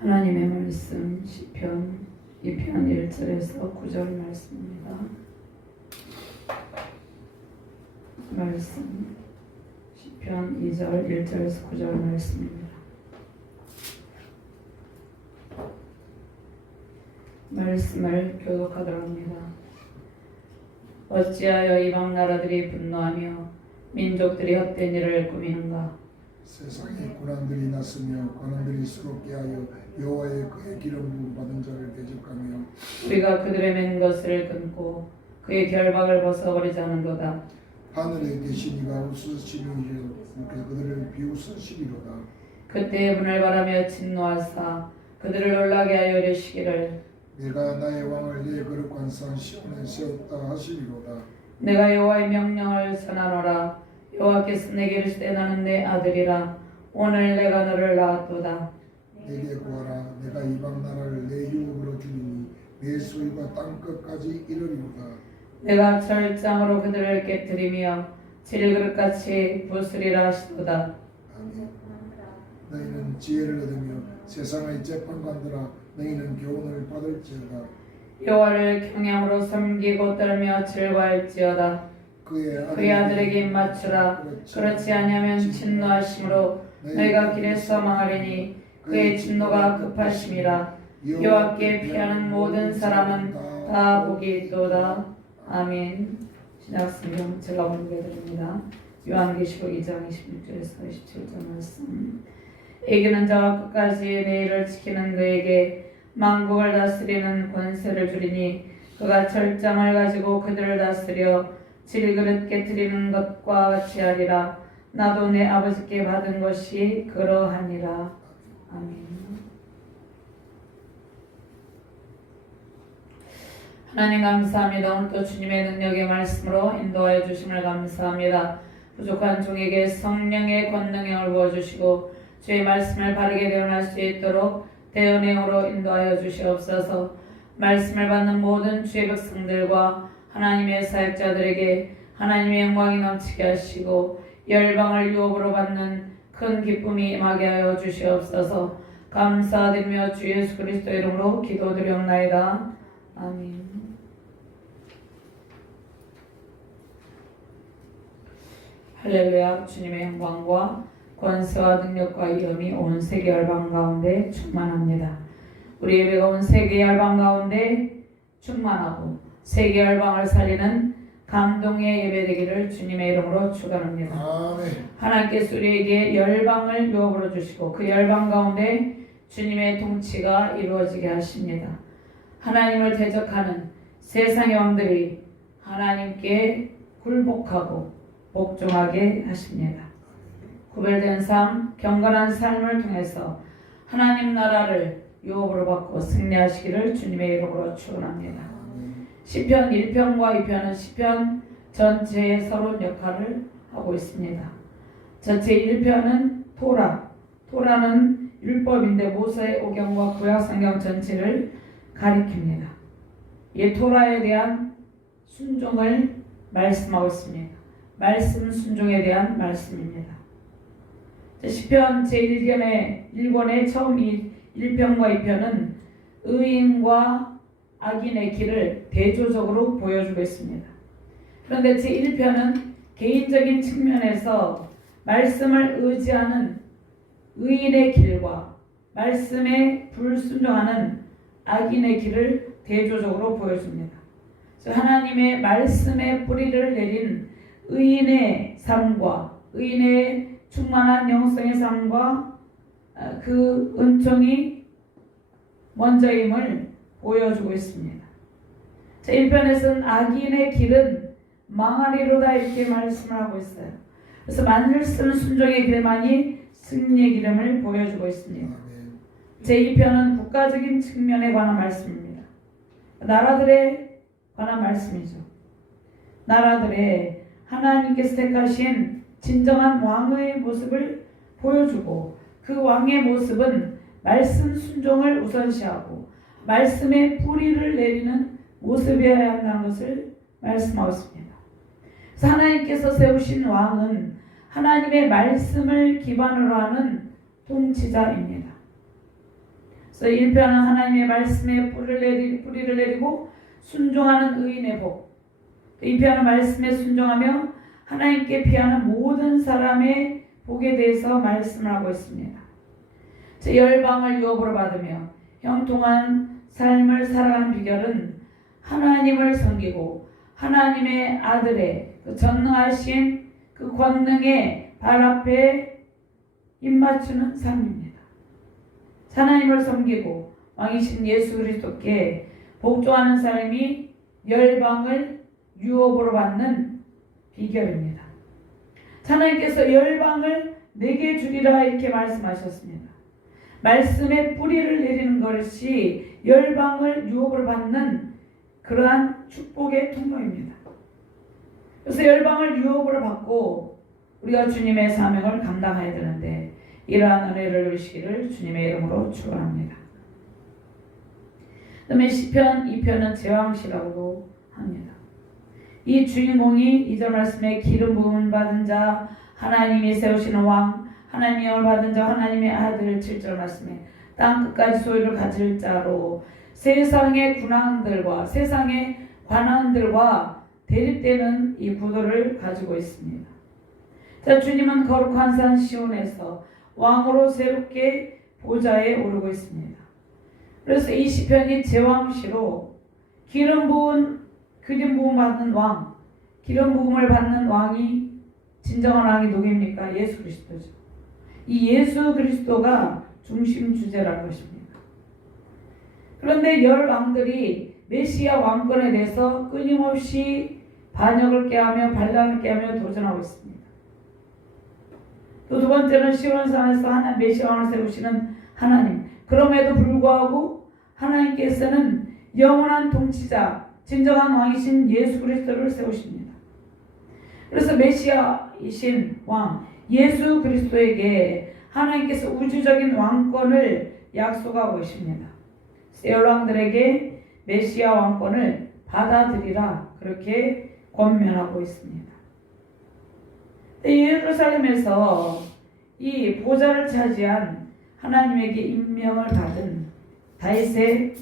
하나님의 말씀 시편 2편 1절에서 9절 말씀입니다. 말씀 시편 2절 1절에서 9절 말씀입니다. 말씀을 교독하도록 합니다. 어찌하여 이방 나라들이 분노하며 민족들이 헛된 일을 꾸미는가? 세상에 고난들이 났으며 관원들이 수롭게 하여 여호와의 그의 기름 부음 받은 자를 대적하며 우리가 그들의 맨 것을 끊고 그의 결박을 벗어버리지 않은도다. 하늘에 계신 이가 웃으시리요 그들을 비웃으시리로다. 그때 문을 바라며 진노하사 그들을 놀라게 하여 이르시기를 내가 나의 왕을 내 거룩한 산 시온에 세웠다 하시리로다. 내가 여호와의 명령을 선하노라. 여호와께서 내게 이르시되 나는 내 아들이라. 오늘 내가 너를 낳았도다. 내게 구하라. 내가 이방 나라를 내 유업으로 주리니 내 소유가 땅끝까지 이르리로다. 내가 철장으로 그들을 깨뜨리며 질그릇같이 부수리라 하시도다. 아멘. 너희는 지혜를 얻으며 세상의 재판관들아 너희는 교훈을 받을지어다. 여호와를 경외함으로 섬기고 떨며 즐거워할지어다. 그의 아들에게 입맞추라. 그렇지 아니하면 진노하심으로 너희가 길에서 망하리니 그의 진노가 급하심이라. 여호와께 피하는 모든 사람은 다 복이 있도다. 아멘. 신약성경 제가 공부해드립니다. 요한계시록 2장 26절에서 27절 말씀. 이기는 자와 끝까지 내 일을 지키는 그에게 만국을 다스리는 권세를 주리니 그가 철장을 가지고 그들을 다스려 질그릇 깨뜨리는 것과 같이 하리라. 나도 내 아버지께 받은 것이 그러하니라. 아멘. 하나님 감사합니다. 오늘 또 주님의 능력의 말씀으로 인도하여 주심을 감사합니다. 부족한 종에게 성령의 권능을 부어주시고 주의 말씀을 바르게 대언할 수 있도록 대언행으로 인도하여 주시옵소서. 말씀을 받는 모든 주의 백성들과 하나님의 사역자들에게 하나님의 영광이 넘치게 하시고 열방을 유업으로 받는 큰 기쁨이 임하게 하여 주시옵소서. 감사드리며 주 예수 그리스도 이름으로 기도드리옵나이다. 아멘. 할렐루야. 주님의 영광과 권세와 능력과 위엄이 온 세계 열방 가운데 충만합니다. 우리 예배가 온 세계 열방 가운데 충만하고 세계 열방을 살리는 감동의 예배되기를 주님의 이름으로 축원합니다. 아멘. 하나님께서 우리에게 열방을 유업으로 주시고 그 열방 가운데 주님의 통치가 이루어지게 하십니다. 하나님을 대적하는 세상의 왕들이 하나님께 굴복하고 복종하게 하십니다. 구별된 삶, 경건한 삶을 통해서 하나님 나라를 유업으로 받고 승리하시기를 주님의 이름으로 축원합니다. 시편 1편과 2편은 시편 전체의 서론 역할을 하고 있습니다. 전체 1편은 토라는 율법인데 모세의 오경과 구약성경 전체를 가리킵니다. 이 토라에 대한 순종을 말씀하고 있습니다. 말씀 순종에 대한 말씀입니다. 시편 제1권의 처음 1편과 2편은 의인과 악인의 길을 대조적으로 보여주고 있습니다. 그런데 제1편은 개인적인 측면에서 말씀을 의지하는 의인의 길과 말씀에 불순종하는 악인의 길을 대조적으로 보여줍니다. 하나님의 말씀에 뿌리를 내린 의인의 삶과 의인의 충만한 영성의 삶과 그 은총이 먼저임을 보여주고 있습니다. 1편에서는 악인의 길은 망하리로다 이렇게 말씀을 하고 있어요. 그래서 말씀 순종의 길만이 승리의 기름을 보여주고 있습니다. 제2편은 국가적인 측면에 관한 말씀입니다. 나라들에 관한 말씀이죠. 나라들의 하나님께서 택하신 진정한 왕의 모습을 보여주고 그 왕의 모습은 말씀 순종을 우선시하고 말씀에 뿌리를 내리는 모습이어야 한다는 것을 말씀하고 있습니다. 그래서 하나님께서 세우신 왕은 하나님의 말씀을 기반으로 하는 통치자입니다. 그래서 1편은 하나님의 말씀에 뿌리를 내리고 순종하는 의인의 복. 2편은 말씀에 순종하며 하나님께 피하는 모든 사람의 복에 대해서 말씀을 하고 있습니다. 열방을 유업으로 받으며 형통한 삶을 살아가는 비결은 하나님을 섬기고 하나님의 아들의 그 전능하신 그 권능의 발 앞에 입맞추는 삶입니다. 하나님을 섬기고 왕이신 예수 그리스도께 복종하는 삶이 열방을 유업으로 받는 비결입니다. 하나님께서 열방을 내게 주리라 이렇게 말씀하셨습니다. 말씀에 뿌리를 내리는 것이 열방을 유업으로 받는 그러한 축복의 통로입니다. 그래서 열방을 유업으로 받고 우리가 주님의 사명을 감당해야 되는데 이러한 은혜를 누리시기를 주님의 이름으로 축원합니다. 그다음에 시편 2편은 제왕시라고 합니다. 이 주인공이 2절 말씀에 기름 부음 받은 자, 하나님이 세우시는 왕, 하나님의 영을 받은 자, 하나님의 아들 7절 말씀에 땅 끝까지 소유를 가질 자로 세상의 군왕들과 세상의 관원들과 대립되는 이 구도를 가지고 있습니다. 자, 주님은 거룩한 산 시온에서 왕으로 새롭게 보좌에 오르고 있습니다. 그래서 이 시편이 제왕시로 기름 부음 받는 왕, 기름 부음을 받는 왕이 진정한 왕이 누구입니까? 예수 그리스도죠. 이 예수 그리스도가 중심 주제라는 것입니다. 그런데 열 왕들이 메시아 왕권에 대해서 끊임없이 반역을 깨하며 반란을 깨하며 도전하고 있습니다. 또 두 번째는 시온산에서 메시아 왕을 세우시는 하나님. 그럼에도 불구하고 하나님께서는 영원한 통치자, 진정한 왕이신 예수 그리스도를 세우십니다. 그래서 메시아이신 왕 예수 그리스도에게 하나님께서 우주적인 왕권을 약속하고 계십니다. 열왕들에게 메시아 왕권을 받아들이라 그렇게 권면하고 있습니다. 예루살렘에서 이 보좌를 차지한 하나님에게 임명을 받은 다윗의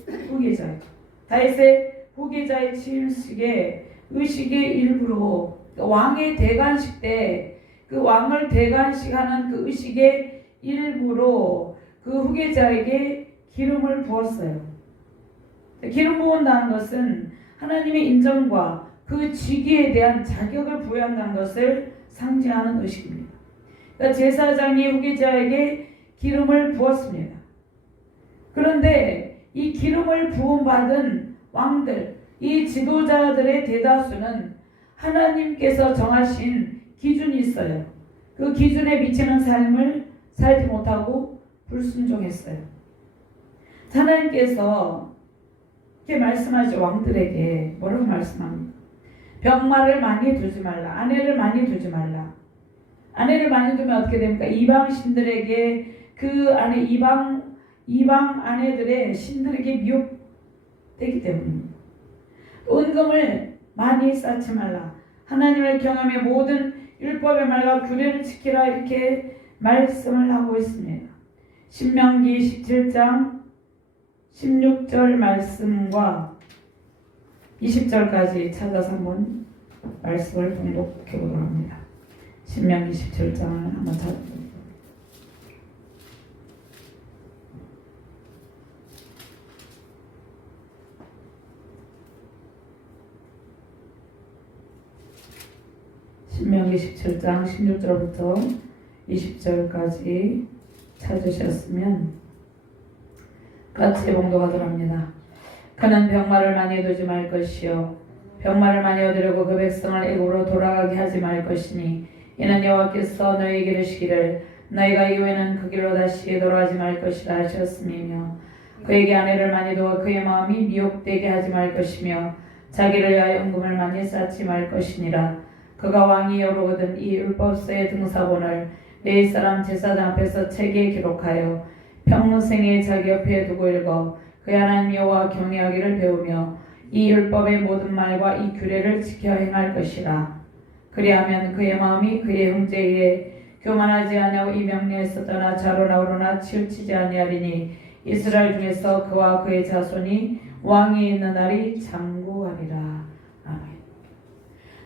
후계자의 취임식의 의식의 일부로 왕의 대관식 때 그 왕을 대관식하는 그 의식의 일부로 그 후계자에게 기름을 부었어요. 기름 부은다는 것은 하나님의 인정과 그 직위에 대한 자격을 부여한다는 것을 상징하는 의식입니다. 그러니까 제사장이 후계자에게 기름을 부었습니다. 그런데 이 기름을 부음받은 왕들, 이 지도자들의 대다수는 하나님께서 정하신 기준이 있어요. 그 기준에 미치는 삶을 살지 못하고 불순종했어요. 하나님께서 이렇게 말씀하죠. 왕들에게 뭐라고 말씀합니까? 병마를 많이 두지 말라. 아내를 많이 두지 말라. 아내를 많이 두면 어떻게 됩니까? 이방 신들에게 그 안에 이방 아내들의 신들에게 미혹되기 때문입니다. 은금을 많이 쌓지 말라. 하나님을 경험해 모든 율법의 말과 규례를 지키라 이렇게 말씀을 하고 있습니다. 신명기 17장 16절 말씀과 20절까지 찾아서 한번 말씀을 봉독해 보도록 합니다. 신명기 17장을 한번 찾아보도록. 신명기 17장 16절부터 20절까지 찾으셨으면 같이 봉독하도록 합니다. 그는 병마를 많이 두지 말 것이요 병마를 많이 얻으려고 그 백성을 애굽으로 돌아가게 하지 말 것이니 이는 여호와께서 너희에게 이르시기를 너희가 이후에는 그 길로 다시 돌아가지 말 것이라 하셨음이며 그에게 아내를 많이 두어 그의 마음이 미혹되게 하지 말 것이며 자기를 위하여 은금을 많이 쌓지 말 것이니라. 그가 왕이 여로거든 이 율법서의 등사본을 레위 사람 제사장 앞에서 책에 기록하여 평생에 자기 옆에 두고 읽어 그의 하나님 여호와 경외하기를 배우며 이 율법의 모든 말과 이 규례를 지켜 행할 것이라. 그리하면 그의 마음이 그의 형제에 교만하지 아니하고 이 명령에서 떠나 좌로나 우로나 치우치지 아니하리니 이스라엘 중에서 그와 그의 자손이 왕이 있는 날이 장구하리라. 아멘.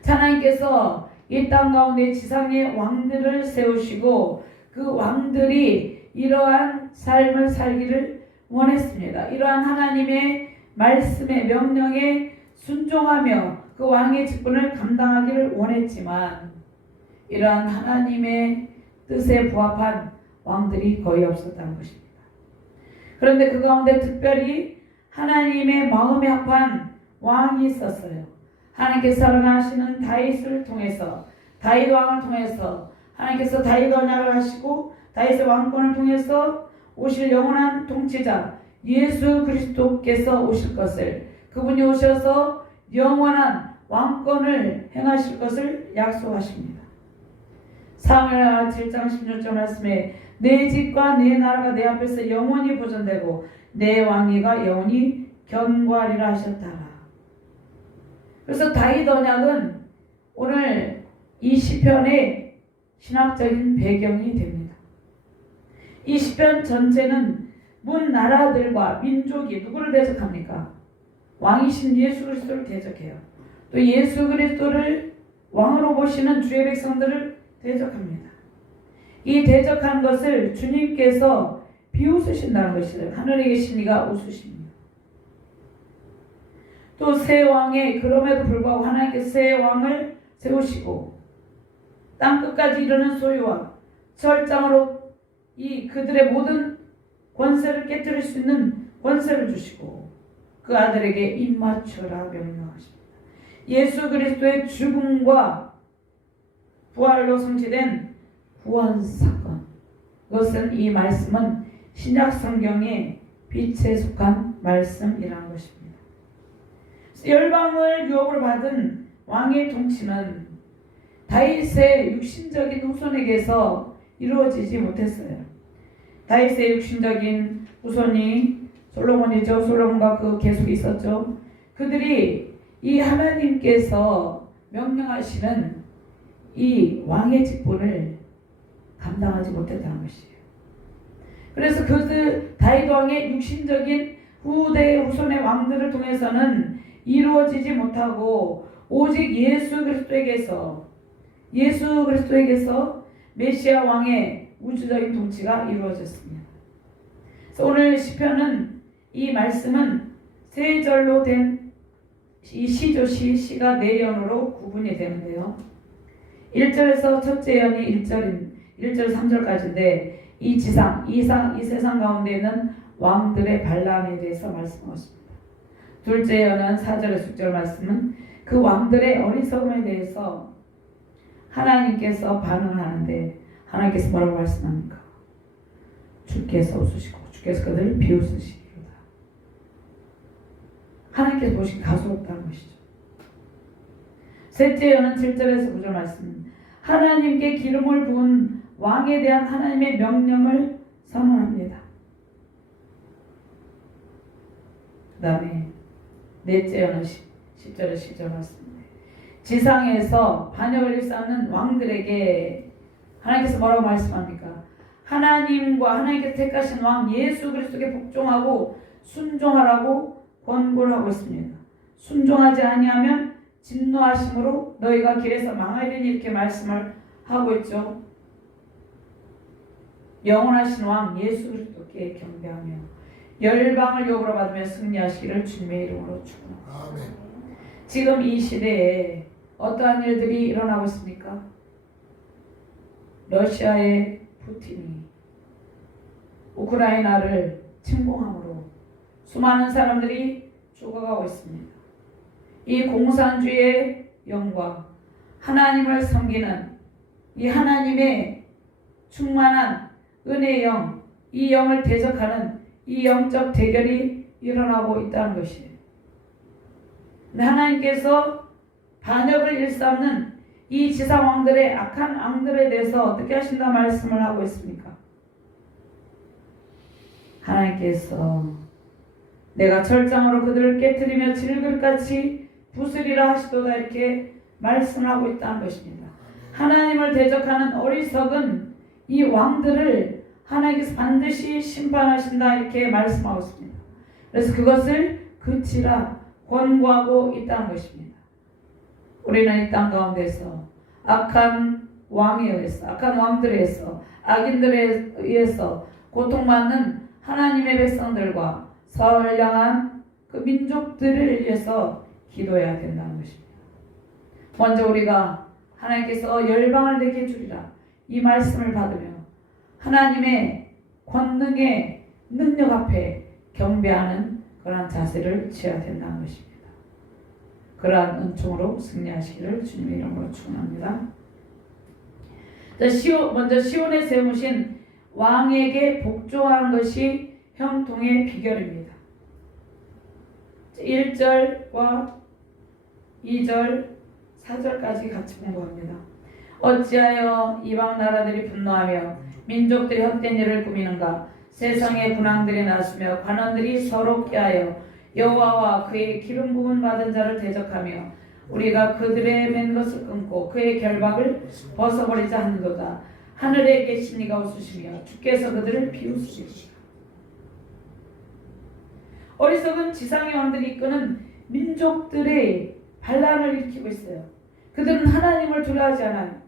하나님께서 이 땅 가운데 지상의 왕들을 세우시고 그 왕들이 이러한 삶을 살기를 원했습니다. 이러한 하나님의 말씀에 명령에 순종하며 그 왕의 직분을 감당하기를 원했지만 이러한 하나님의 뜻에 부합한 왕들이 거의 없었다는 것입니다. 그런데 그 가운데 특별히 하나님의 마음에 합한 왕이 있었어요. 하나님께서 사랑하시는 다윗을 통해서, 다윗 왕을 통해서 하나님께서 다윗 언약을 하시고 다윗의 왕권을 통해서 오실 영원한 통치자 예수 그리스도께서 오실 것을, 그분이 오셔서 영원한 왕권을 행하실 것을 약속하십니다. 사무엘하 7장 16절 말씀에 내 집과 내 나라가 내 앞에서 영원히 보존되고 내 왕위가 영원히 견고하리라 하셨다. 그래서 다윗 언약은 오늘 이 시편의 신학적인 배경이 됩니다. 이 시편 전체는 문 나라들과 민족이 누구를 대적합니까? 왕이신 예수 그리스도를 대적해요. 또 예수 그리스도를 왕으로 보시는 주의 백성들을 대적합니다. 이 대적한 것을 주님께서 비웃으신다는 것이에요. 하늘에 계신 이가 웃으십니다. 또 새 왕의, 그럼에도 불구하고 하나님께서 새 왕을 세우시고 땅끝까지 이르는 소유와 철장으로 이 그들의 모든 권세를 깨뜨릴 수 있는 권세를 주시고 그 아들에게 입맞춰라 명령하십니다. 예수 그리스도의 죽음과 부활로 성취된 구원 사건, 그것은 이 말씀은 신약 성경의 빛에 속한 말씀이라는 것입니다. 열방을 유업으로 받은 왕의 통치는 다윗의 육신적인 후손에게서 이루어지지 못했어요. 다윗의 육신적인 후손이 솔로몬이죠. 솔로몬과 그 계속이 있었죠. 그들이 이 하나님께서 명령하시는 이 왕의 직분을 감당하지 못했다는 것이에요. 그래서 그들 다윗 왕의 육신적인 후대 후손의 왕들을 통해서는 이루어지지 못하고 오직 예수 그리스도에게서 메시아 왕의 우주적인 통치가 이루어졌습니다. 그래서 오늘 시편은 이 말씀은 세 절로 된 이 시조시가 네 연으로 구분이 되는데요. 1절에서 첫째 연이 1절 3절까지인데 이 지상, 이 세상 가운데 있는 왕들의 반란에 대해서 말씀하고 있습니다. 둘째 연은 4절에서 6절 말씀은 그 왕들의 어리석음에 대해서 하나님께서 반응하는데 하나님께서 뭐라고 말씀합니까? 주께서 웃으시고 주께서 그들을 비웃으시리로다. 하나님께서 보시기 가소롭다는 것이죠. 셋째 연은 7절에서 9절 말씀, 하나님께 기름을 부은 왕에 대한 하나님의 명령을 선언합니다. 그 다음에 넷째 연은 10절에서 10절 말씀입니다. 지상에서 반역을 일삼는 왕들에게 하나님께서 뭐라고 말씀합니까? 하나님과 하나님께서 택하신 왕 예수 그리스도께 복종하고 순종하라고 권고를 하고 있습니다. 순종하지 아니하면 진노하심으로 너희가 길에서 망하리니 이렇게 말씀을 하고 있죠. 영원하신 왕 예수 그리스도께 경배하며 열방을 유업으로 받으며 승리하시기를 주님의 이름으로 축원합니다. 지금 이 시대에 어떠한 일들이 일어나고 있습니까? 러시아의 푸틴이 우크라이나를 침공함으로 수많은 사람들이 죽어가고 있습니다. 이 공산주의의 영과 하나님을 섬기는 이 하나님의 충만한 은혜의 영, 이 영을 대적하는 이 영적 대결이 일어나고 있다는 것이에요. 근데 하나님께서 반역을 일삼는 이 지상 왕들의 악한 왕들에 대해서 어떻게 하신다 말씀을 하고 있습니까? 하나님께서 내가 철장으로 그들을 깨뜨리며 질글같이 부수리라 하시도다 이렇게 말씀을 하고 있다는 것입니다. 하나님을 대적하는 어리석은 이 왕들을 하나님께서 반드시 심판하신다 이렇게 말씀하고 있습니다. 그래서 그것을 그치라 권고하고 있다는 것입니다. 우리는 이 땅 가운데서 악한 왕에 의해서, 악한 왕들에 의해서, 악인들에 의해서 고통받는 하나님의 백성들과 선량한 그 민족들을 위해서 기도해야 된다는 것입니다. 먼저 우리가 하나님께서 열방을 내게 주리라 이 말씀을 받으며 하나님의 권능의 능력 앞에 경배하는 그러한 자세를 취해야 된다는 것입니다. 그러한 은총으로 승리하시기를 주님의 이름으로 축원합니다. 먼저 시온에 세우신 왕에게 복종하는 것이 형통의 비결입니다. 1절과 2절, 4절까지 같이 공부합니다. 어찌하여 이방 나라들이 분노하며 민족들이 헛된 일을 꾸미는가? 세상의 군왕들이 나서며 관원들이 서럽게 하여 여호와와 그의 기름 부음 받은 자를 대적하며 우리가 그들의 맨 것을 끊고 그의 결박을 벗어버리자 하는도다. 하늘에 계신 이가 웃으시며 주께서 그들을 비웃으시리라. 어리석은 지상의 왕들이 이끄는 민족들의 반란을 일으키고 있어요. 그들은 하나님을 두려워하지 않아요.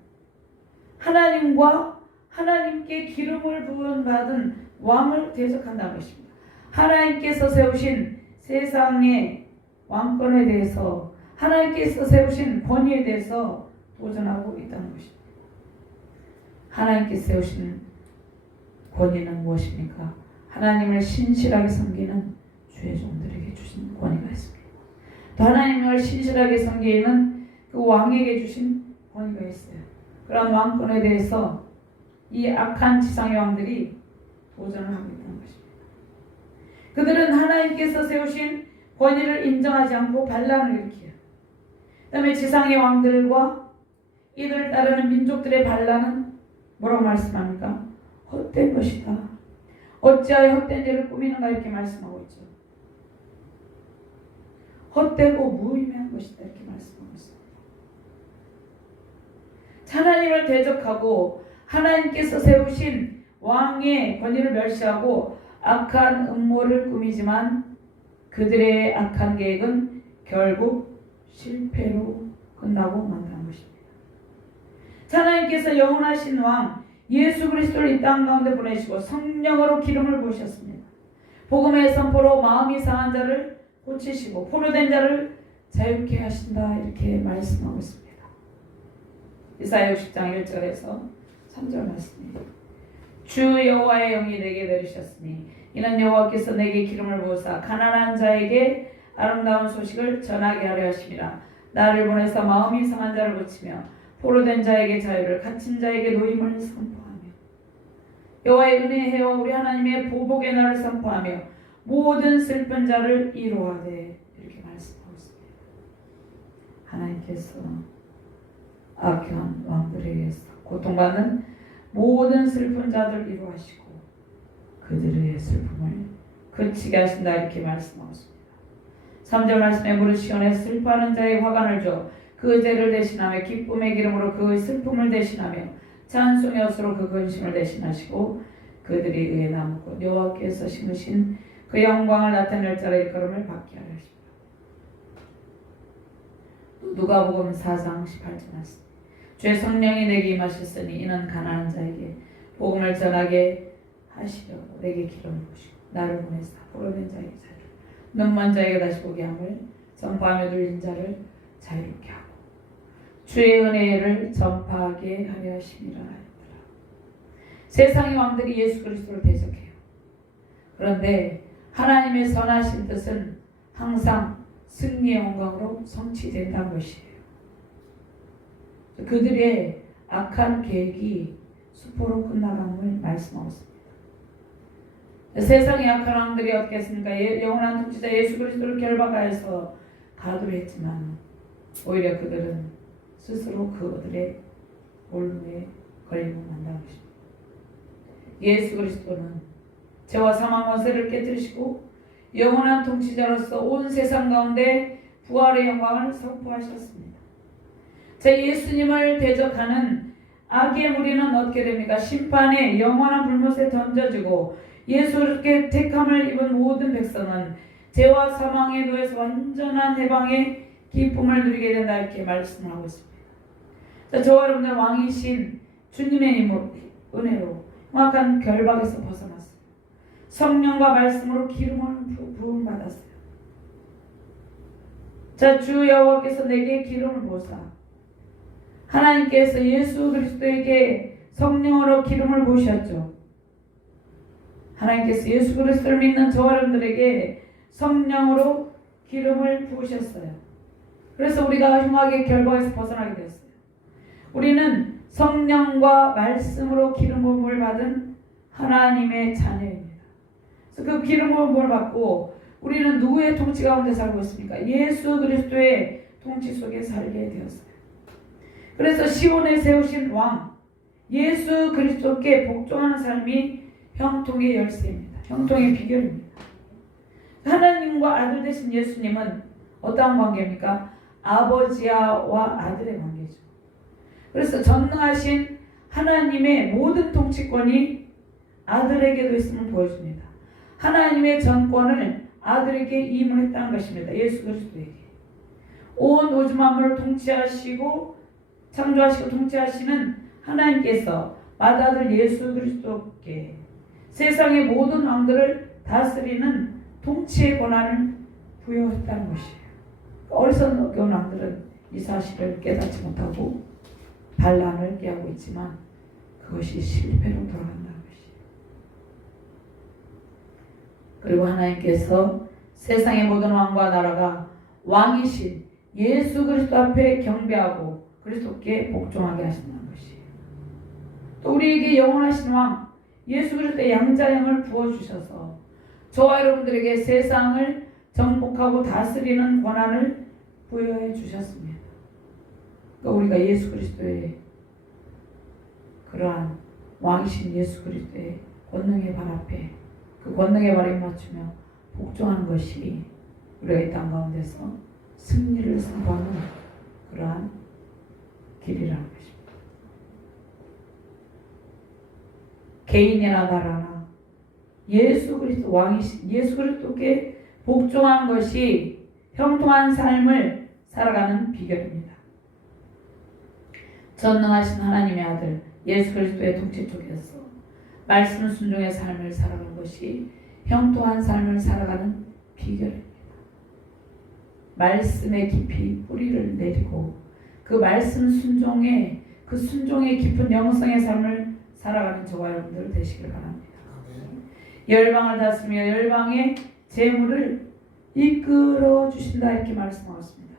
하나님과 하나님께 기름을 부은 받은 왕을 대적한다는 것입니다. 하나님께서 세우신 세상의 왕권에 대해서, 하나님께서 세우신 권위에 대해서 도전하고 있다는 것입니다. 하나님께서 세우신 권위는 무엇입니까? 하나님을 신실하게 섬기는 주의 종들에게 주신 권위가 있습니다. 또 하나님을 신실하게 섬기는 그 왕에게 주신 권위가 있어요. 그런 왕권에 대해서 이 악한 지상의 왕들이 도전을 하고 있다는 것입니다. 그들은 하나님께서 세우신 권위를 인정하지 않고 반란을 일으켜요. 그 다음에 지상의 왕들과 이들을 따르는 민족들의 반란은 뭐라고 말씀합니까? 헛된 것이다. 어찌하여 헛된 일을 꾸미는가 이렇게 말씀하고 있죠. 헛되고 무의미한 것이다 이렇게 말씀하고 있습니다. 하나님을 대적하고 하나님께서 세우신 왕의 권위를 멸시하고 악한 음모를 꾸미지만 그들의 악한 계획은 결국 실패로 끝나고 만다는 것입니다. 하나님께서 영원하신 왕 예수 그리스도를 이 땅 가운데 보내시고 성령으로 기름을 부으셨습니다. 복음의 선포로 마음이 상한 자를 고치시고 포로된 자를 자유케 하신다 이렇게 말씀하고 있습니다. 이사야 60장 1절에서 3절 말씀입니다. 주 여호와의 영이 내게 내리셨으니 이는 여호와께서 내게 기름을 부으사 가난한 자에게 아름다운 소식을 전하게 하려 하심이라. 나를 보내사 마음이 상한 자를 고치며 포로된 자에게 자유를, 갇힌 자에게 노임을 선포하며 여호와의 은혜와 우리 하나님의 보복의 날을 선포하며 모든 슬픈 자를 이루하되 이렇게 말씀하고 있습니다. 하나님께서 악한 왕들에 의해서 고통받는 모든 슬픈 자들 이루하시고 그들의 슬픔을 그치게 하신다 이렇게 말씀하고 있습니다. 3절 말씀에 무릇 시온에 슬퍼하는 자의 화관을 줘 그 죄를 대신하며 기쁨의 기름으로 그 슬픔을 대신하며 찬송의 옷으로 그 근심을 대신하시고 그들이 의에 남고 여호와께서 심으신 그 영광을 나타낼 자의 일컬음을 받게 하려 하십니다. 누가복음 4장 18절 말씀. 주의 성령이 내게 임하셨으니 이는 가난한 자에게 복음을 전하게 하시려고 내게 기름을 부으시고 나를 보내사 포로된 자에게 자유를, 눈먼 자에게 다시 보게 함을, 전파하며 눌린 자를 자유롭게 하고 주의 은혜를 전파하게 하려 하심이라 하였더라. 세상의 왕들이 예수 그리스도를 대적해요. 그런데 하나님의 선하신 뜻은 항상 승리의 영광으로 성취된다는 것이에요. 그들의 악한 계획이 수포로 끝나감을 말씀하고 있습니다. 세상의 악한 왕들이 어떻게 했습니까? 영원한 통치자 예수 그리스도를 결박하여서 가두려 했지만 오히려 그들은 스스로 그들의 올무에 걸리고 만다는 것입니다. 예수 그리스도는 죄와 사망 권세를 깨뜨리시고 영원한 통치자로서 온 세상 가운데 부활의 영광을 선포하셨습니다. 제 예수님을 대적하는 악의 무리는 어떻게 됩니까? 심판의 영원한 불못에 던져지고 예수께 택함을 입은 모든 백성은 죄와 사망의 노에서 완전한 해방의 기쁨을 누리게 된다 이렇게 말씀을 하고 있습니다. 자, 저와 여러분들 왕이신 주님의 힘으로 은혜로 정확한 결박에서 벗어났어요. 성령과 말씀으로 기름을 부음 받았어요. 자, 주 여호와께서 내게 기름을 부으사 하나님께서 예수 그리스도에게 성령으로 기름을 부으셨죠. 하나님께서 예수 그리스도를 믿는 저와 여러분들에게 성령으로 기름을 부으셨어요. 그래서 우리가 흉악의 결박에서 벗어나게 되었어요. 우리는 성령과 말씀으로 기름 부음을 받은 하나님의 자녀입니다. 그래서 그 기름 부음을 받고 우리는 누구의 통치 가운데 살고 있습니까? 예수 그리스도의 통치 속에 살게 되었어요. 그래서 시온에 세우신 왕 예수 그리스도께 복종하는 삶이 형통의 열쇠입니다. 형통의 비결입니다. 하나님과 아들 되신 예수님은 어떠한 관계입니까? 아버지와 아들의 관계죠. 그래서 전능하신 하나님의 모든 통치권이 아들에게도 있음을 보여줍니다. 하나님의 전권을 아들에게 임했다는 것입니다. 예수 그리스도에게. 온 우주 만물을 통치하시고 창조하시고 통치하시는 하나님께서 맏아들 예수 그리스도께 세상의 모든 왕들을 다스리는 통치의 권한을 부여했다는 것이에요. 어리석은 왕들은 이 사실을 깨닫지 못하고 반란을 깨하고 있지만 그것이 실패로 돌아간다는 것이에요. 그리고 하나님께서 세상의 모든 왕과 나라가 왕이신 예수 그리스도 앞에 경배하고 그리스도께 복종하게 하신다는 것이에요. 또 우리에게 영원하신 왕 예수 그리스도의 양자형을 부어주셔서 저와 여러분들에게 세상을 정복하고 다스리는 권한을 부여해 주셨습니다. 그러니까 우리가 예수 그리스도의 그러한 왕이신 예수 그리스도의 권능의 발 앞에 그 권능의 발에 맞추며 복종하는 것이 우리가 이 땅 가운데서 승리를 선포하는 그러한 길이라는 것입니다. 개인이나 나라나 예수 그리스도 왕이신 예수 그리스도께 복종하는 것이 형통한 삶을 살아가는 비결입니다. 전능하신 하나님의 아들 예수 그리스도의 통치 속에서 말씀 순종의 삶을 살아가는 것이 형통한 삶을 살아가는 비결입니다. 말씀에 깊이 뿌리를 내리고 그 말씀 순종의 그 순종의 깊은 영성의 삶을 살아가는 저와 여러분들 되시길 바랍니다. 열방을 다스리며 열방의 재물을 이끌어 주신다 이렇게 말씀하셨습니다.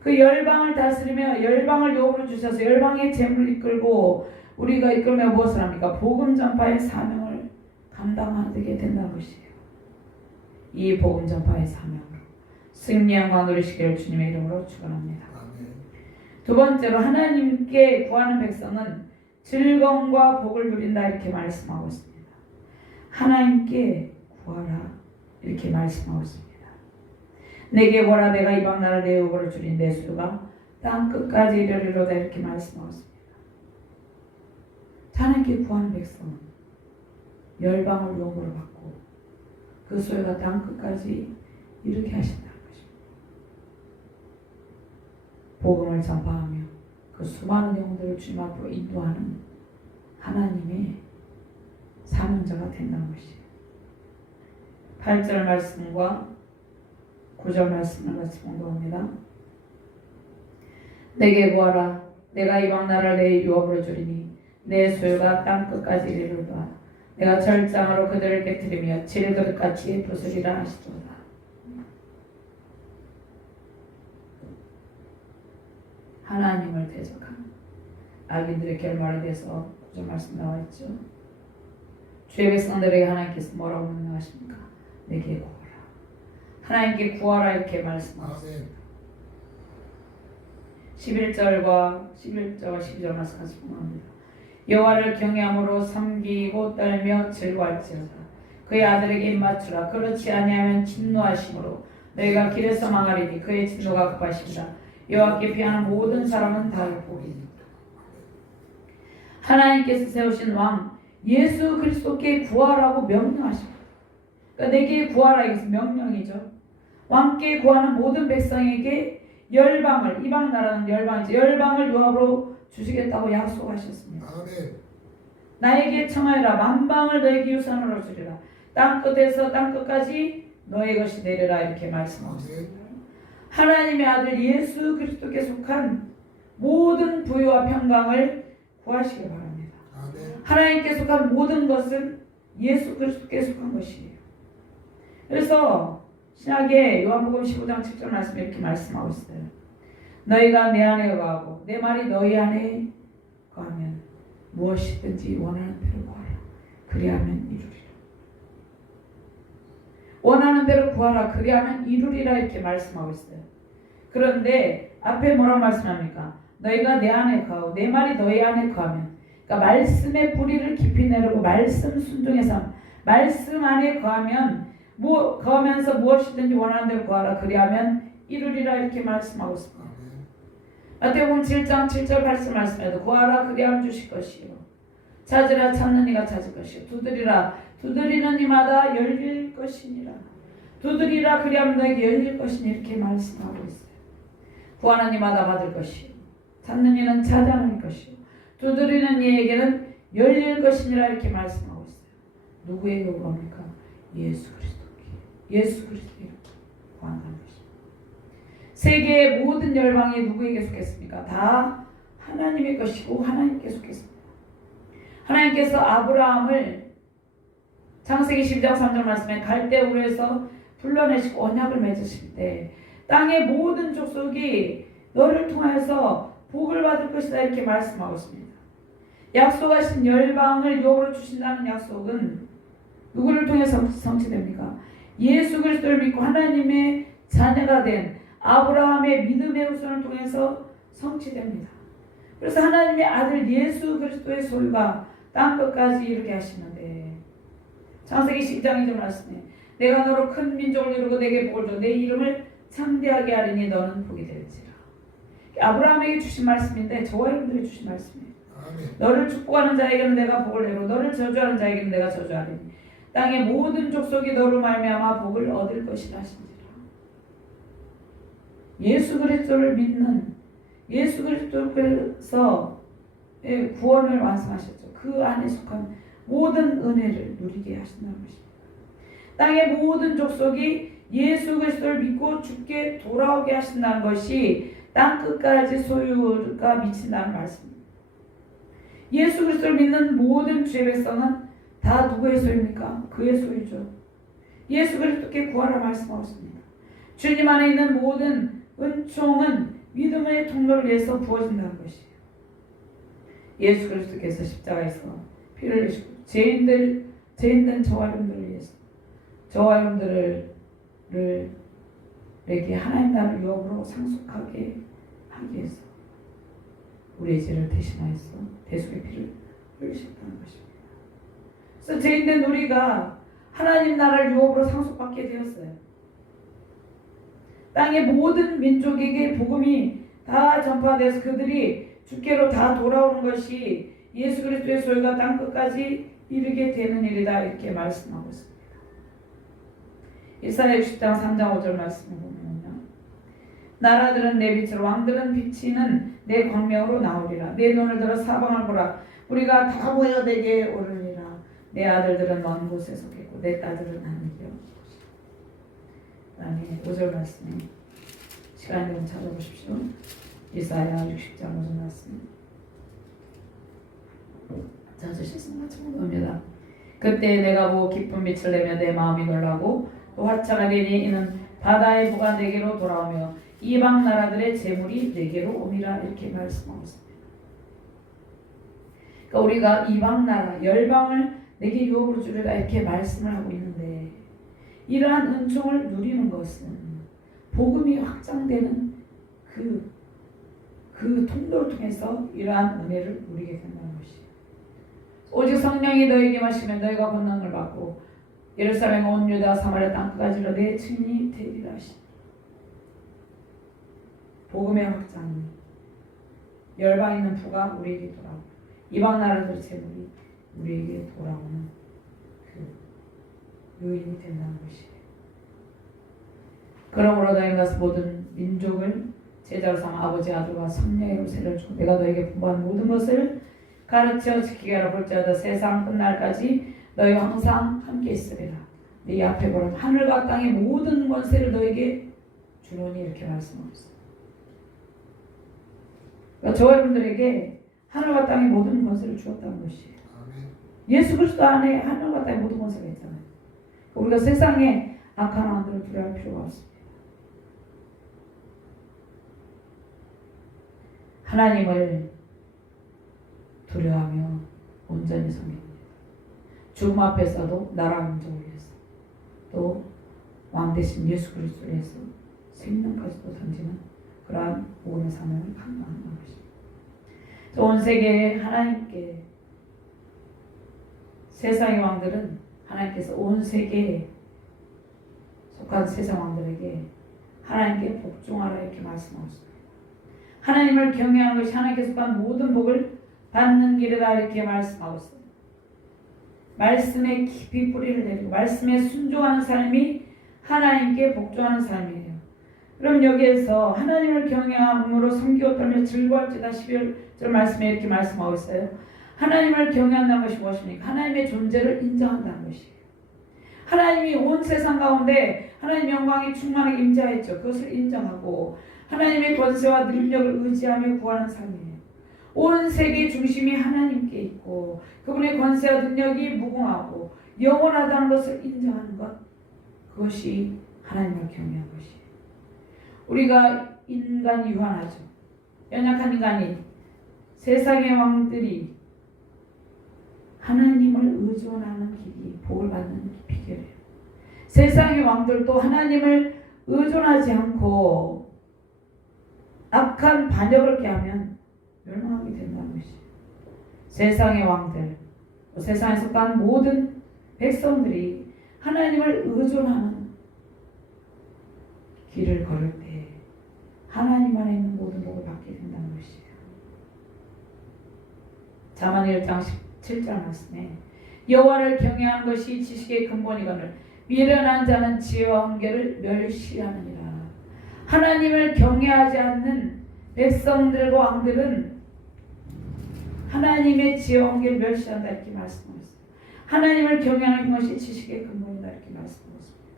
그 열방을 다스리며 열방을 요구로 주셔서 열방의 재물을 이끌고 우리가 이끌며 무엇을 합니까? 복음 전파의 사명을 감당하게 된다는 것이에요. 이 복음 전파의 사명으로 승리 영광 누리시기를 주님의 이름으로 축원합니다. 두 번째로 하나님께 구하는 백성은 즐거움과 복을 누린다 이렇게 말씀하고 있습니다. 하나님께 구하라 이렇게 말씀하고 있습니다. 내게 구하라 내가 이방 나라를 내 요구를 줄인 내 수가 땅 끝까지 이르리로다 이렇게 말씀하고 있습니다. 하나님께 구하는 백성은 열방을 요구를 받고 그 소유가 땅 끝까지 이르게 하신다는 것입니다. 복음을 전파하며 그 수많은 영혼들을 주님 앞으로 인도하는 하나님의 사명자가 된다는 것이에요. 8절 말씀과 9절 말씀을 같이 공부합니다. 내게 구하라 내가 이방 나라를 내 유업으로 주리니 내 소유가 땅 끝까지 이르리로다. 내가 절장으로 그들을 깨뜨리며 질그릇같이 부수리라 하시도다. 하나님을 대적한 악인들의 결말에 대해서 9절 말씀 나와 있죠. 주의 백성들에게 하나님께서 뭐라고 명령하십니까? 내게 구하라. 하나님께 구하라 이렇게 말씀하셨습니다. 11절과 12절 말씀 같이 공부합니다. 여호와를 경외함으로 섬기고 떨며 즐거워할지어다. 그의 아들에게 입맞추라. 그렇지 아니하면 진노하심으로 너희가 길에서 망하리니 그의 진노가 급하십니다. 여호와께 피하는 모든 사람은 다 보리. 하나님께서 세우신 왕 예수 그리스도께 구하라고 명령하십니다. 그러니까 내게 구하라 이것은 명령이죠. 왕께 구하는 모든 백성에게 열방을, 이방 나라는 열방이죠. 열방을 요압으로 주시겠다고 약속하셨습니다. 아멘. 나에게 청하여라. 만방을 너에게 유산으로 주리라. 땅 끝에서 땅 끝까지 너의 것이 되리라. 이렇게 말씀하셨습니다. 하나님의 아들 예수 그리스도께 속한 모든 부유와 평강을 구하시기 바랍니다. 아멘. 하나님께 속한 모든 것은 예수 그리스도께 속한 것이에요. 그래서 신약에 요한복음 15장 7절 말씀에 이렇게 말씀하고 있어요. 너희가 내 안에 거하고 내 말이 너희 안에 거하면 무엇이든지 원하는 대로 구하라. 그리하면 이루리라. 원하는 대로 구하라. 그리하면 이루리라. 이렇게 말씀하고 있어요. 그런데 앞에 뭐라고 말씀합니까? 너희가 내 안에 거하고 내 말이 너희 안에 거하면, 그러니까 말씀의 뿌리를 깊이 내리고 말씀 순종해서 말씀 안에 거하면 거하면서 무엇이든지 원하는 대로 구하라. 그리하면 이루리라. 이렇게 말씀하고 있습니다. 마태복음 7장 7절 8절 말씀에도 구하라 그리하면 주실 것이요 찾으라 찾는 이가 찾을 것이요 두드리라 두드리는 이마다 열릴 것이니라. 두드리라 그리하면 너에게 열릴 것이니 이렇게 말씀하고 있어요. 구하는 이마다 받을 것이요 찾는 이는 찾아낼 것이요 두드리는 이에게는 열릴 것이니라. 이렇게 말씀하고 있어요. 누구에게 구합니까? 예수 그리스도께. 예수 그리스도께 구한다는 것입니다. 세계의 모든 열방이 누구에게 속했습니까? 다 하나님의 것이고 하나님께 속했습니다. 하나님께서 아브라함을 창세기 12장 3절 말씀에 갈대우르에서 불러내시고 언약을 맺으실 때 땅의 모든 족속이 너를 통해서 복을 받을 것이다. 이렇게 말씀하고 있습니다. 약속하신 열방을 유업으로 주신다는 약속은 누구를 통해서 성취됩니까? 예수 그리스도를 믿고 하나님의 자녀가 된 아브라함의 믿음의 후손을 통해서 성취됩니다. 그래서 하나님의 아들 예수 그리스도의 소유가 땅 끝까지 이르게 하시는데 창세기 12장 2절 말씀에 내가 너로 큰 민족을 이루고 내게 복을 줘 내 이름을 창대하게 하리니 너는 복이 될지라. 아브라함에게 주신 말씀인데 저와 여러분들에게 주신 말씀이에요. 아멘. 너를 축복하는 자에게는 내가 복을 내고 너를 저주하는 자에게는 내가 저주하리니 땅의 모든 족속이 너로 말미암아 복을 얻을 것이라 하시니라. 예수 그리스도를 믿는 예수 그리스도께서 구원을 완성하셨죠. 그 안에 속한 모든 은혜를 누리게 하신다는 것입니다. 땅의 모든 족속이 예수 그리스도를 믿고 죽게 돌아오게 하신다는 것이 땅 끝까지 소유가 미친다는 말씀입니다. 예수 그리스도를 믿는 모든 주의 백성은 다 누구의 소유입니까? 그의 소유죠. 예수 그리스도께 구하라 말씀하고 있습니다. 주님 안에 있는 모든 은총은 믿음의 통로를 위해서 부어진다는 것이에요. 예수 그리스도께서 십자가에서 피를 흘리시고 죄인된 저와 여러분들을 위해서 저와 여러분들에게 하나님 나라를 유업으로 상속하게 하기 위해서 우리의 죄를 대신하여서 대속의 피를 흘리셨다는 것입니다. 그래서 죄인된 우리가 하나님 나라를 유업으로 상속받게 되었어요. 땅의 모든 민족에게 복음이 다 전파돼서 그들이 주께로 다 돌아오는 것이 예수 그리스도의 소유가 땅 끝까지 이르게 되는 일이다. 이렇게 말씀하고 있습니다. 이사야 60장 3장 5절 말씀을 보면요. 나라들은 내 빛으로 왕들은 비치는 내 광명으로 나오리라. 내 눈을 들어 사방을 보라. 우리가 다 모여 내게 오르리라. 내 아들들은 먼 곳에 속했고 내 딸들은 하늘이요. 그 다음에 5절 말씀에 시간 좀 찾아보십시오. 이사야 60장 5절 말씀 찾으셨으면 참고합니다. 그때 내가 보고 기쁜 빛을 내며 내 마음이 놀라고 또 화창하리니 이는 바다의 부가 내게로 돌아오며 이방 나라들의 재물이 내게로 오미라. 이렇게 말씀하고 있습니다. 그러니까 우리가 이방 나라 열방을 내게 유업으로 주리라 이렇게 말씀을 하고 있는데 이러한 은총을 누리는 것은 복음이 확장되는 그 통로를 통해서 이러한 은혜를 누리게 된다는 것이에요. 오직 성령이 너에게 마시면 너희가 권능을 받고 예루살렘 온 유다 사마리아 땅까지로 내 증인이 되리라 하시니 복음의 확장 열방 있는 부가 우리에게 돌아오고 이방 나라들의 재물이 우리에게 돌아오는 그 요인이 된다는 것이에요. 그러므로 너희가 모든 민족을 제자로 삼아 아버지 아들과 성령의 세를 주고 내가 너에게 분부한 모든 것을 가르쳐 지키게 하라. 볼지어다 세상 끝날까지 너희와 항상 함께 있으리라. 네 앞에 보라 하늘과 땅의 모든 권세를 너에게 주노니 이렇게 말씀하고 있어요. 그러니까 저와 여러분들에게 하늘과 땅의 모든 권세를 주었다는 것이에요. 예수 그리스도 안에 하늘과 땅의 모든 권세가 있잖아요. 우리가 세상에 악한 왕들을 두려워할 필요가 없습니다. 하나님을 두려워하며 온전히 섬깁니다. 죽음 앞에서도 나라 민족을 위해서 또 왕 대신 예수 그리스도를 위해서 생명까지도 던지는 그러한 복음의 사명을 감당하는 것입니다. 온 세계에 하나님께 세상의 왕들은 하나님께서 온 세계에 속한 세상 왕들에게 하나님께 복종하라 이렇게 말씀하셨습니다. 하나님을 경외하는 것이 하나님께 속한 모든 복을 받는 길이다 이렇게 말씀하고 있습니다. 말씀에 깊이 뿌리를 내리고 말씀에 순종하는 삶이 하나님께 복종하는 삶이에요. 그럼 여기에서 하나님을 경외함으로 섬기고 떨며 즐거울지다 11절 말씀에 이렇게 말씀하고 있어요. 하나님을 경외한다는 것이 무엇입니까? 하나님의 존재를 인정한다는 것이에요. 하나님이 온 세상 가운데 하나님의 영광이 충만하게 임재하였죠. 그것을 인정하고 하나님의 권세와 능력을 의지하며 구하는 삶이에요. 온 세계의 중심이 하나님께 있고 그분의 권세와 능력이 무궁하고 영원하다는 것을 인정하는 것, 그것이 하나님을 경외한 것이에요. 우리가 인간 유한하죠. 연약한 인간이 세상의 왕들이 하나님을 의존하는 길이 복을 받는 비결이에요. 세상의 왕들도 하나님을 의존하지 않고 악한 반역을 깨하면 멸망하게 된다는 것이에요. 세상의 왕들, 세상에 속한 모든 백성들이 하나님을 의존하는 길을 걸을 때 하나님 안에 있는 모든 복을 받게 된다는 것이에요. 잠언 1장 17절 말씀에 여호와를 경외하는 것이 지식의 근본이거늘 미련한 자는 지혜와 훈계를 멸시하느니라. 하나님을 경외하지 않는 백성들과 왕들은 하나님의 지혜와 훈계를 멸시한다 이렇게 말씀하셨어요. 하나님을 경외하는 것이 지식의 근본이다 이렇게 말씀하셨습니다.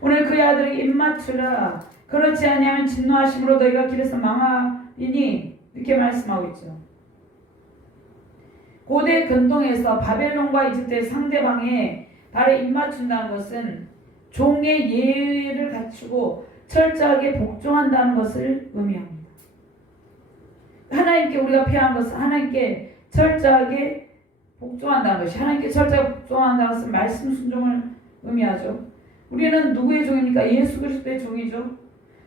오늘 그의 아들에게 입맞추라. 그렇지 아니하면 진노하심으로 너희가 길에서 망하리니 이렇게 말씀하고 있죠. 고대 근동에서 바벨론과 이집트의 상대방에 발에 입맞춘다는 것은 종의 예의를 갖추고 철저하게 복종한다는 것을 의미합니다. 하나님께 우리가 피한 것은 하나님께 철저하게 복종한다는 것이, 하나님께 철저하게 복종한다는 것은 말씀 순종을 의미하죠. 우리는 누구의 종입니까? 예수 그리스도의 종이죠.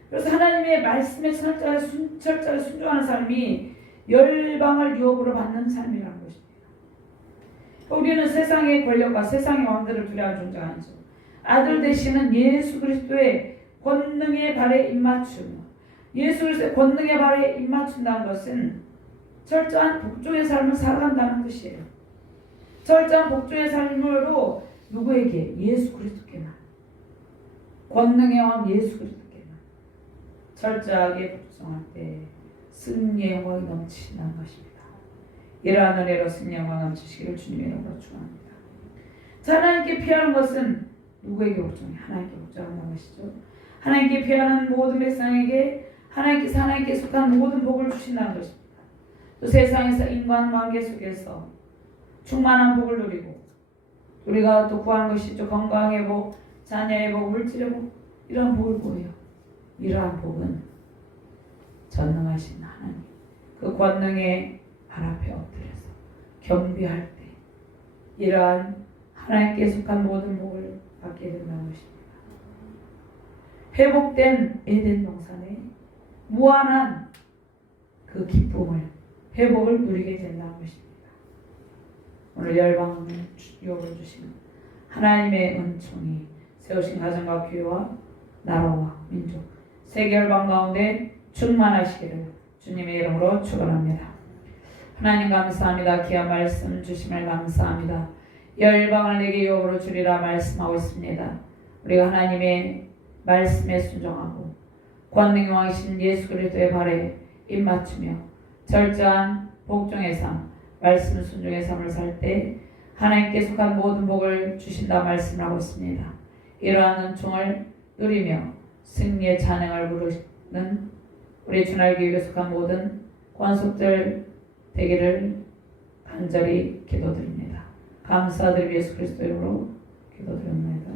그래서 하나님의 말씀에 철저하게 순종하는 삶이 열방을 유업으로 받는 삶이라는 것입니다. 우리는 세상의 권력과 세상의 왕들을 두려워하는 존재가 아니죠. 아들 되시는 예수 그리스도의 권능의 발에 입맞춤, 예수 그리스도의 권능의 발에 입맞춘다는 것은 철저한 복종의 삶을 살아간다는 뜻이에요. 철저한 복종의 삶으로 누구에게? 예수 그리스도께만, 권능의 왕 예수 그리스도께만 철저하게 복종할 때 승리의 영광이 넘치신다는 것입니다. 이러한 은혜로 승리의 영광 넘치시기를 주님의 이름으로 축원합니다. 하나님께 피하는 것은 누구에게 복종해? 하나님께 복종한다는 것이죠. 하나님께 피하는 모든 백성에게 하나님께서 하나님께 속한 모든 복을 주신다는 것입니다. 또 세상에서 인간관계 속에서 충만한 복을 누리고 우리가 또 구하는 것이죠. 건강의 복, 자녀의 복, 물질의 복, 이러한 복을 구해요. 이러한 복은 전능하신 하나님, 그 권능의 발 앞에 엎드려서 경배할 때 이러한 하나님께 속한 모든 복을 받게 된다는 것입니다. 회복된 에덴 동산에 무한한 그 기쁨을, 회복을 누리게 된다는 것입니다. 오늘 열방을 유업을 주시는 하나님의 은총이 세우신 가정과 교회와 나라와 민족, 세계 열방 가운데 충만하시기를 주님의 이름으로 축원합니다. 하나님 감사합니다. 귀한 말씀 주심을 감사합니다. 열방을 내게 유업으로 주리라 말씀하고 있습니다. 우리가 하나님의 말씀에 순종하고 권능의 왕이신 예수 그리스도의 발에 입맞추며 철저한 복종의 삶, 말씀 순종의 삶을 살 때 하나님께 속한 모든 복을 주신다 말씀을 하고 있습니다. 이러한 은총을 누리며 승리의 찬양을 부르는 우리 주날교회에 속한 모든 권속들 되기를 간절히 기도드립니다. 감사드리며 예수 그리스도 이름으로 기도드립니다.